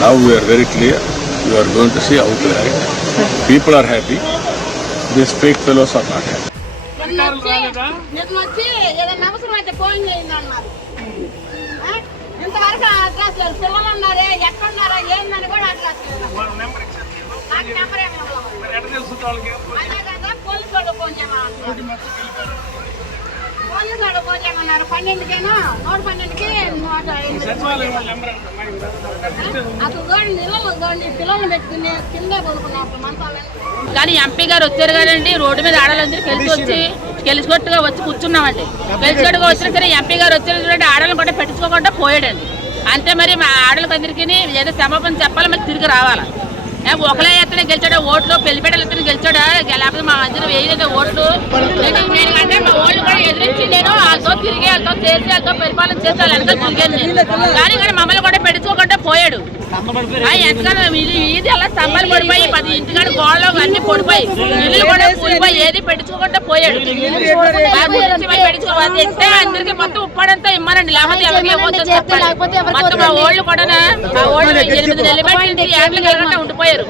Now we are very clear. You are going to see outright. People are happy. These fake fellows are not happy. ఇంతవరకు address లేదు. పిల్లలు ఉన్నారే ఎక్కడున్నారా ఏందని కూడా అడ్రస్ లేదు. నాకు నెంబర్ ఏమి పోలీసు వాళ్ళు ఫోన్ చేయమన్నారు. 12కేనా 112కి అసలు పిల్లల్ని పెట్టుకుని కింద పడుకున్నారు మంచాలని. కానీ ఎంపీ గారు వచ్చారు కదండి, రోడ్డు మీద ఆడాలందరూ గెలిచికొట్టుగా వచ్చి కూర్చున్నామండి. గెలిచికొట్టుగా వచ్చినా సరే ఎంపీ గారు వచ్చారు చూడండి, ఆడలను కూడా పెట్టించుకోకుండా పోయాడండి. అంతే మరి మా ఆడలకు అందరికీ ఏదో క్షమాపణ చెప్పాలి, మరి తిరిగి రావాలా. ఒకలే ఎత్తనే గెలిచాడా ఓట్లు, పెళ్లిపేటలు ఎత్తనే గెలిచాడా, లేకపోతే మా మధ్యలో వేయలేదు ఓట్లు. నేనంటే మా ఓళ్ళు కూడా ఎదిరించి నేను వాళ్ళతో తిరిగి వాళ్ళతో చేసి వాళ్ళతో పరిపాలన చేసి వాళ్ళు వెనక తిరిగాను నేను. కానీ మమ్మల్ని కూడా పెట్టుకోకుండా పోయాడు. ఎంతగానో ఇది అలా స్తంభాలు పడిపోయి 10 ఇంటికాడ గోడలు అన్ని పడిపోయి ఇల్లు కూడా కూలిపోయి ఏది పెట్టుకోకుండా పోయాడు. పెట్టుకోవాలి అందరికి మొత్తం ఉప్పాడంతా ఇమ్మనండి, లేకపోతే ఎవరికి ఇవ్వద్దని చెప్పాలి. మొత్తం మా ఓళ్ళు కూడా మా ఓళ్ళు 8 నెలలు పెట్టి 7 నెలలు ఉండిపోయారు.